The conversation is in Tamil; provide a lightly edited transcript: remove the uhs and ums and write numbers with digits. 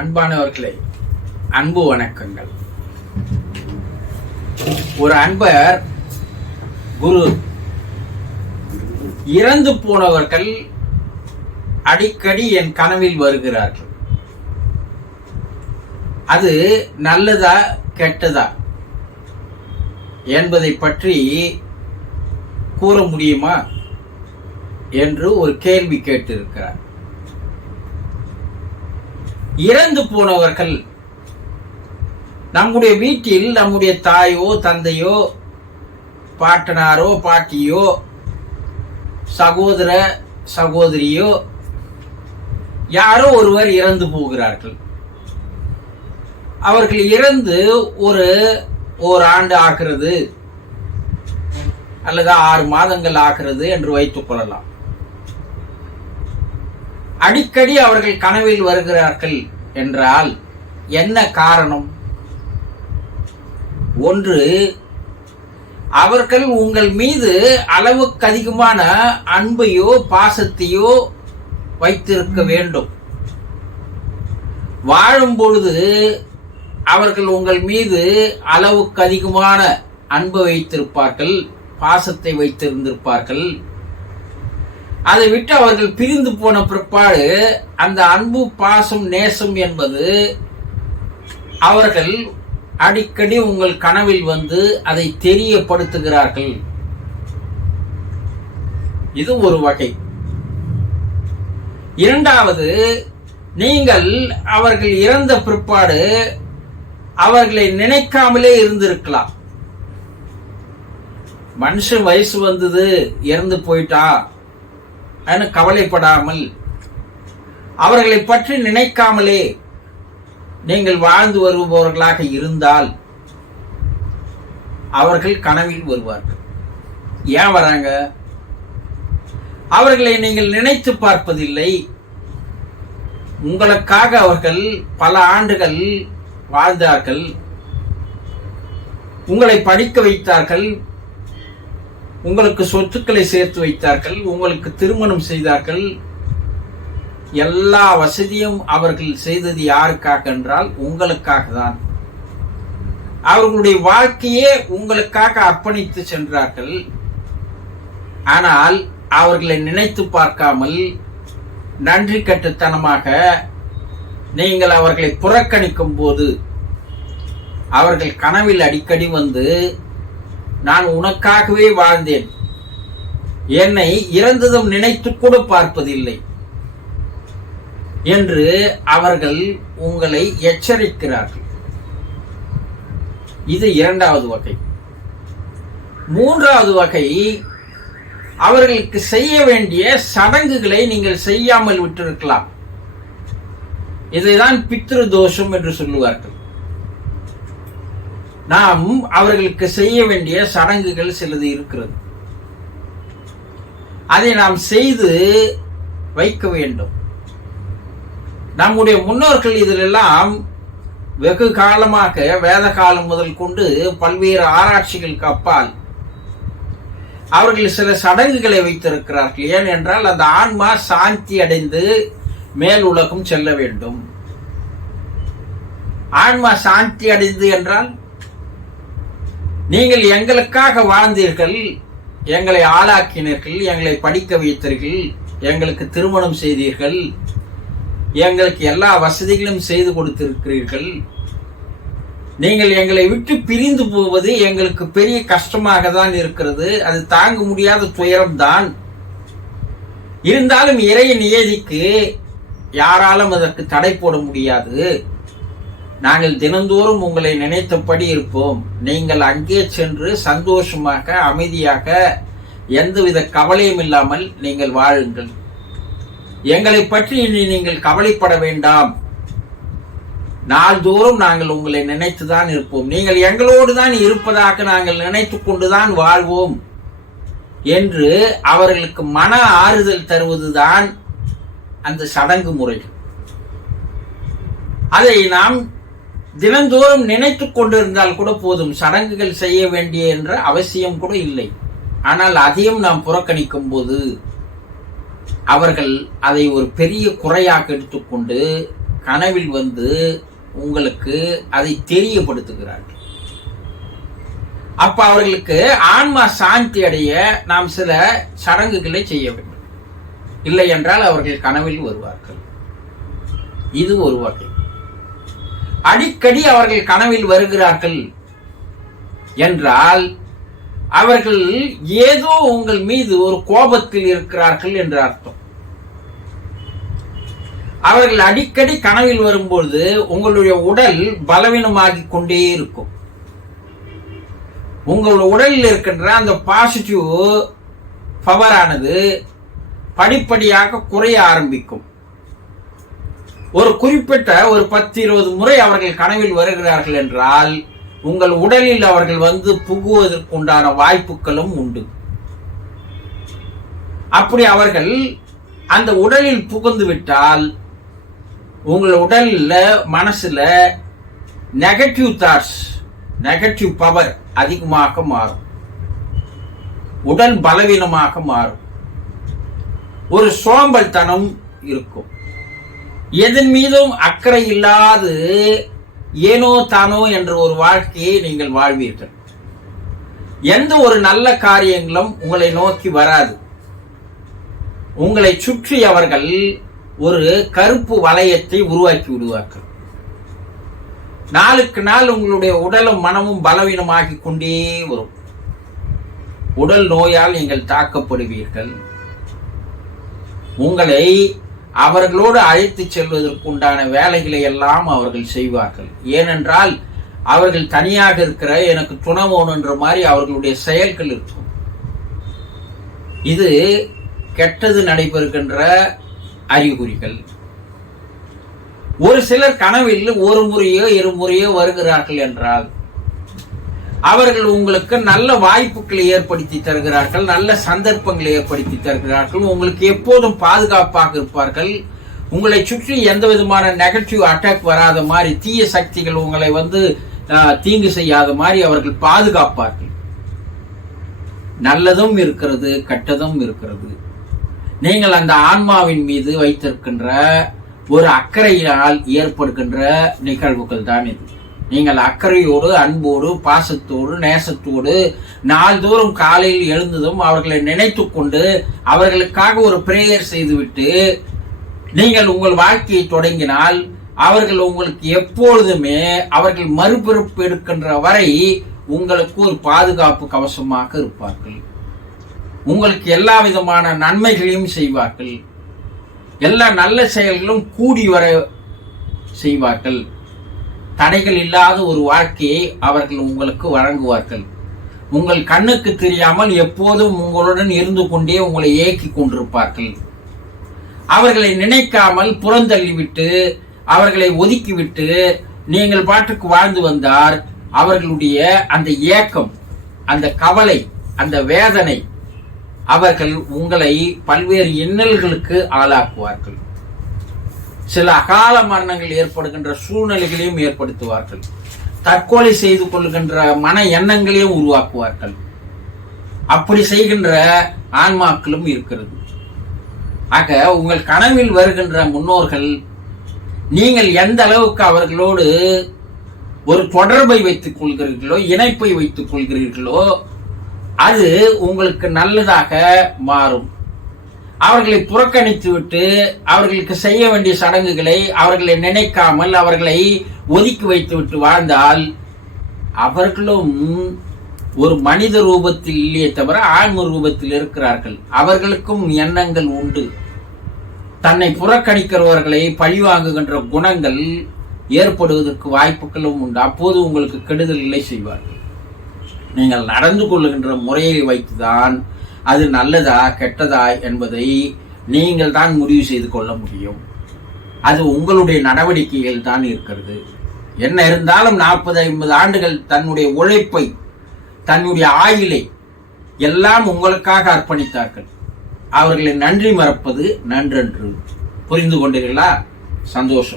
அன்பானவர்களே, அன்பு வணக்கங்கள். ஒரு அன்பர் குரு, இறந்து போனவர்கள் அடிக்கடி என் கனவில் வருகிறார்கள். அது நல்லதா கெட்டதா என்பதை பற்றி கூற முடியுமா என்று ஒரு கேள்வி கேட்டிருக்கிறார். இறந்து போனவர்கள் நம்முடைய வீட்டில் நம்முடைய தாயோ தந்தையோ பாட்டனாரோ பாட்டியோ சகோதர சகோதரியோ யாரோ ஒருவர் இறந்து போகிறார்கள். அவர்கள் இறந்து ஒரு ஆண்டு ஆகிறது அல்லது 6 மாதங்கள் ஆகிறது என்று வைத்துக் கொள்ளலாம். அடிக்கடி அவர்கள் கனவில் வருகிறார்கள் என்றால் என்ன காரணம்? ஒன்று, அவர்கள் உங்கள் மீது அளவுக்கு அதிகமான அன்பையோ பாசத்தையோ வைத்திருக்க வேண்டும். வாழும் பொழுது அவர்கள் உங்கள் மீது அளவுக்கு அதிகமான அன்பை வைத்திருப்பார்கள், பாசத்தை வைத்திருந்திருப்பார்கள். அதை விட்டு அவர்கள் பிரிந்து போன பிற்பாடு அந்த அன்பு பாசம் நேசம் என்பது அவர்கள் அடிக்கடி உங்கள் கனவில் வந்து அதை தெரியப்படுத்துகிறார்கள். இது ஒரு வகை. இரண்டாவது, நீங்கள் அவர்கள் இறந்த பிற்பாடு அவர்களை நினைக்காமலே இருந்திருக்கலாம். மனுஷன் வயசு வந்தது, இறந்து போயிட்டா கவலைப்படாமல் அவர்களை பற்றி நினைக்காமலே நீங்கள் வாழ்ந்து வருபவர்களாக இருந்தால் அவர்கள் கனவில் வருவார்கள். ஏன் வராங்க? அவர்களை நீங்கள் நினைத்து பார்ப்பதில்லை. உங்களுக்காக அவர்கள் பல ஆண்டுகள் வாழ்ந்தார்கள், உங்களை படிக்க வைத்தார்கள், உங்களுக்கு சொத்துக்களை சேர்த்து வைத்தார்கள், உங்களுக்கு திருமணம் செய்தார்கள். எல்லா வசதியும் அவர்கள் செய்தது யாருக்காக என்றால் உங்களுக்காக தான். அவர்களுடைய வாழ்க்கையே உங்களுக்காக அர்ப்பணித்து சென்றார்கள். ஆனால் அவர்களை நினைத்து பார்க்காமல் நன்றி கட்டுத்தனமாக நீங்கள் அவர்களை புறக்கணிக்கும் போது அவர்கள் கனவில் அடிக்கடி வந்து, நான் உனக்காகவே வாழ்ந்தேன், என்னை இறந்ததும் நினைத்து கூட பார்ப்பதில்லை என்று அவர்கள் உங்களை எச்சரிக்கிறார்கள். இது இரண்டாவது வகை. மூன்றாவது வகை, அவர்களுக்கு செய்ய வேண்டிய சடங்குகளை நீங்கள் செய்யாமல் விட்டிருக்கலாம். இதைதான் பித்ரு தோஷம் என்று சொல்லுவார்கள். நாம் அவர்களுக்கு செய்ய வேண்டிய சடங்குகள் சிலது இருக்கிறது, அதை நாம் செய்து வைக்க வேண்டும். நம்முடைய முன்னோர்கள் இதிலெல்லாம் வெகு காலமாக, வேத காலம் முதல் கொண்டு பல்வேறு ஆராய்ச்சிகளுக்கு அப்பால் அவர்கள் சில சடங்குகளை வைத்திருக்கிறார்கள். ஏனென்றால் அந்த ஆன்மா சாந்தி அடைந்து மேல் உலகம் செல்ல வேண்டும். ஆன்மா சாந்தி அடைந்து என்றால், நீங்கள் எங்களுக்காக வாழ்ந்தீர்கள், எங்களை ஆளாக்கினீர்கள், எங்களை படிக்க வைத்தீர்கள், எங்களுக்கு திருமணம் செய்தீர்கள், எங்களுக்கு எல்லா வசதிகளும் செய்து கொடுத்திருக்கிறீர்கள். நீங்கள் எங்களை விட்டு பிரிந்து போவது எங்களுக்கு பெரிய கஷ்டமாக தான் இருக்கிறது. அது தாங்க முடியாத துயரம்தான். இருந்தாலும் இறை நியதிக்கு யாராலும் அதற்கு தடை போட முடியாது. நாங்கள் தினந்தோறும் உங்களை நினைத்தபடி இருப்போம். நீங்கள் அங்கே சென்று சந்தோஷமாக அமைதியாக எந்தவித கவலையும் இல்லாமல் நீங்கள் வாழுங்கள். எங்களை பற்றி இனி நீங்கள் கவலைப்பட வேண்டாம். நாள்தோறும் நாங்கள் உங்களை நினைத்துதான் இருப்போம். நீங்கள் எங்களோடு தான் இருப்பதாக நாங்கள் நினைத்து கொண்டுதான் வாழ்வோம் என்று அவர்களுக்கு மன ஆறுதல் தருவதுதான் அந்த சடங்கு முறைகள். அதை நாம் தினந்தோறும் நினைத்துக் கொண்டிருந்தால் கூட போதும். சடங்குகள் செய்ய வேண்டிய என்ற அவசியம் கூட இல்லை. ஆனால் அதையும் நாம் புறக்கணிக்கும் போது அவர்கள் அதை ஒரு பெரிய குறையாக எடுத்துக்கொண்டு கனவில் வந்து உங்களுக்கு அதை தெரியப்படுத்துகிறார்கள். அப்ப அவர்களுக்கு ஆன்மா சாந்தி அடைய நாம் சில சடங்குகளை செய்ய வேண்டும். இல்லை என்றால் அவர்கள் கனவில் வருவார்கள். இது ஒரு வகை. அடிக்கடி அவர்கள் கனவில் வருகிறார்கள் என்றால் அவர்கள் ஏதோ உங்கள் மீது ஒரு கோபத்தில் இருக்கிறார்கள் என்று அர்த்தம். அவர்கள் அடிக்கடி கனவில் வரும்போது உங்களுடைய உடல் பலவீனமாகிக் கொண்டே இருக்கும். உங்களுடைய உடலில் இருக்கின்ற அந்த பாசிட்டிவ் பவரானது படிப்படியாக குறைய ஆரம்பிக்கும். ஒரு குறிப்பிட்ட ஒரு 10-20 முறை அவர்கள் கனவில் வருகிறார்கள் என்றால் உங்கள் உடலில் அவர்கள் வந்து புகுவதற்குண்டான வாய்ப்புகளும் உண்டு. அப்படி அவர்கள் அந்த உடலில் புகுந்து விட்டால் உங்கள் உடல்ல மனசுல நெகட்டிவ் தாட்ஸ், நெகட்டிவ் பவர் அதிகமாக மாறும். உடல் பலவீனமாக மாறும். ஒரு சோம்பல் தனம் இருக்கும். எதன் மீதும் அக்கறை இல்லாது ஏனோ தானோ என்ற ஒரு வாழ்க்கையை நீங்கள் வாழ்வீர்கள். எந்த ஒரு நல்ல காரியங்களும் உங்களை நோக்கி வராது. உங்களை சுற்றி அவர்கள் ஒரு கருப்பு வளையத்தை உருவாக்கி விடுவார்கள். நாளுக்கு நாள் உங்களுடைய உடலும் மனமும் பலவீனமாகி கொண்டே வரும். உடல் நோயால் நீங்கள் தாக்கப்படுவீர்கள். உங்களை அவர்களோடு அழைத்து செல்வதற்குண்டான வேலைகளை எல்லாம் அவர்கள் செய்வார்கள். ஏனென்றால் அவர்கள் தனியாக இருக்கிற எனக்கு துணவோன் என்ற மாதிரி அவர்களுடைய செயல்கள் இருக்கும். இது கெட்டது நடைபெறுகின்ற அறிகுறிகள். ஒரு சிலர் கனவில் ஒரு முறையோ இருமுறையோ வருகிறார்கள் என்றால் அவர்கள் உங்களுக்கு நல்ல வாய்ப்புகளை ஏற்படுத்தி தருகிறார்கள், நல்ல சந்தர்ப்பங்களை ஏற்படுத்தி தருகிறார்கள். உங்களுக்கு எப்போதும் பாதுகாப்பாக இருப்பார்கள். உங்களை சுற்றி எந்த விதமான நெகட்டிவ் அட்டாக் வராத மாதிரி, தீய சக்திகள் உங்களை வந்து தீங்கு செய்யாத மாதிரி அவர்கள் பாதுகாப்பார்கள். நல்லதும் இருக்கிறது, கெட்டதும் இருக்கிறது. நீங்கள் அந்த ஆன்மாவின் மீது வைத்திருக்கின்ற ஒரு அக்கறையினால் ஏற்படுகின்ற நிகழ்வுகள் தான் இது. நீங்கள் அக்கறையோடு, அன்போடு, பாசத்தோடு, நேசத்தோடு நாள்தோறும் காலையில் எழுந்ததும் அவர்களை நினைத்து கொண்டு அவர்களுக்காக ஒரு பிரேயர் செய்துவிட்டு நீங்கள் உங்கள் வாழ்க்கையை தொடங்கினால் அவர்கள் உங்களுக்கு எப்பொழுதுமே அவர்கள் மறுபிறப்பு எடுக்கின்ற வரை உங்களுக்கு ஒரு பாதுகாப்பு கவசமாக இருப்பார்கள். உங்களுக்கு எல்லா விதமான நன்மைகளையும் செய்வார்கள். எல்லா நல்ல செயல்களும் கூடி வர செய்வார்கள். தடைகள் இல்லாத ஒரு வாழ்க்கையை அவர்கள் உங்களுக்கு வழங்குவார்கள். உங்கள் கண்ணுக்கு தெரியாமல் எப்போதும் உங்களுடன் இருந்து கொண்டே உங்களை ஏக்கி கொண்டிருப்பார்கள். அவர்களை நினைக்காமல் புறந்தள்ளிவிட்டு அவர்களை ஒதுக்கிவிட்டு நீங்கள் பாட்டுக்கு வாழ்ந்து வந்தார் அவர்களுடைய அந்த ஏக்கம், அந்த கவலை, அந்த வேதனை அவர்கள் உங்களை பல்வேறு இன்னல்களுக்கு ஆளாக்குவார்கள். சில அகால மரணங்கள் ஏற்படுகின்ற சூழ்நிலைகளையும் ஏற்படுத்துவார்கள். தற்கொலை செய்து கொள்கின்ற மன எண்ணங்களையும் உருவாக்குவார்கள். அப்படி செய்கின்ற ஆன்மாக்களும் இருக்கிறது. ஆக உங்கள் கனவில் வருகின்ற முன்னோர்கள் நீங்கள் எந்த அளவுக்கு அவர்களோடு ஒரு தொடர்பை வைத்துக் கொள்கிறீர்களோ, இணைப்பை வைத்துக் கொள்கிறீர்களோ, அது உங்களுக்கு நல்லதாக மாறும். அவர்களை புறக்கணித்து விட்டு அவர்களுக்கு செய்ய வேண்டிய சடங்குகளை அவர்களை நினைக்காமல் அவர்களை ஒதுக்கி வைத்து விட்டு வாழ்ந்தால் அவர்களும் ஒரு மனித ரூபத்தில் இல்லையே தவிர ஆன்ம ரூபத்தில் இருக்கிறார்கள். அவர்களுக்கும் எண்ணங்கள் உண்டு. தன்னை புறக்கணிக்கிறவர்களை பழிவாங்குகின்ற குணங்கள் ஏற்படுவதற்கு வாய்ப்புகளும் உண்டு. அப்போது உங்களுக்கு கெடுதல் இல்லை செய்வார்கள். நீங்கள் நடந்து கொள்ளுகின்ற முறையை வைத்துதான் அது நல்லதா கெட்டதா என்பதை நீங்கள் தான் முடிவு செய்து கொள்ள முடியும். அது உங்களுடைய நடவடிக்கைகள் தான் இருக்கிறது. என்ன இருந்தாலும் 40-50 ஆண்டுகள் தன்னுடைய உழைப்பை, தன்னுடைய ஆயுளை எல்லாம் உங்களுக்காக அர்ப்பணித்தார்கள். அவர்களை நன்றி மறப்பது நன்றன்று. புரிந்து கொண்டீர்களா? சந்தோஷம்.